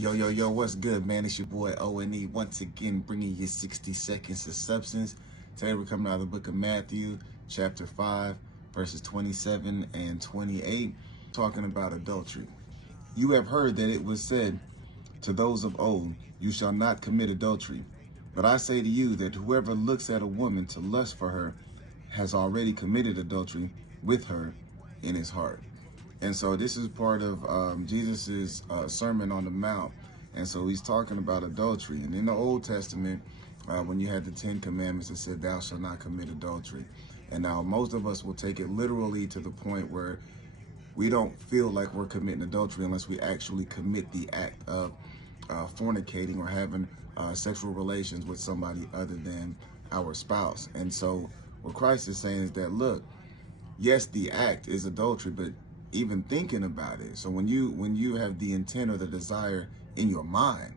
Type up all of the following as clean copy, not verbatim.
Yo, what's good, man? It's your boy O.N.E. once again bringing you 60 seconds of substance. Today we're coming out of the book of Matthew, chapter 5, verses 27 and 28, talking about adultery. You have heard that it was said to those of old, you shall not commit adultery. But I say to you that whoever looks at a woman to lust for her has already committed adultery with her in his heart. And so this is part of Jesus's Sermon on the Mount. And so he's talking about adultery. And in the Old Testament, when you had the 10 Commandments, it said, thou shalt not commit adultery. And now most of us will take it literally to the point where we don't feel like we're committing adultery unless we actually commit the act of fornicating or having sexual relations with somebody other than our spouse. And so what Christ is saying is that, look, yes, the act is adultery, but even thinking about it. So when you have the intent or the desire in your mind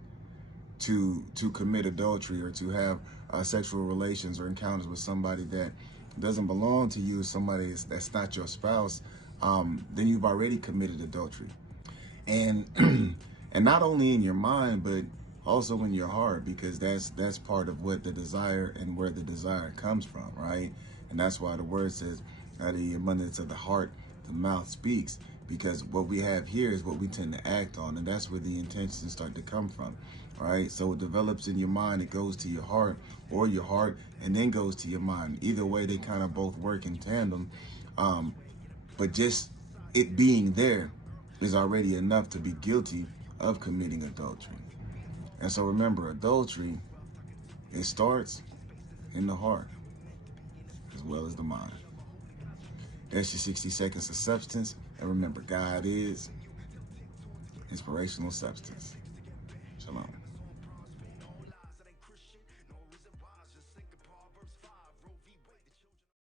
to commit adultery or to have sexual relations or encounters with somebody that doesn't belong to you, somebody that's not your spouse, then you've already committed adultery. And and not only in your mind, but also in your heart, because that's part of what the desire and where the desire comes from, right? And that's why the word says, out of the abundance of the heart, the mouth speaks, because what we have here is what we tend to act on, and that's where the intentions start to come from, right? So it develops in your mind, it goes to your heart, or your heart, and then goes to your mind. Either way, they kind of both work in tandem, but just it being there is already enough to be guilty of committing adultery. And so remember, adultery, it starts in the heart as well as the mind. That's your 60 seconds of substance. And remember, God is inspirational substance. Shalom.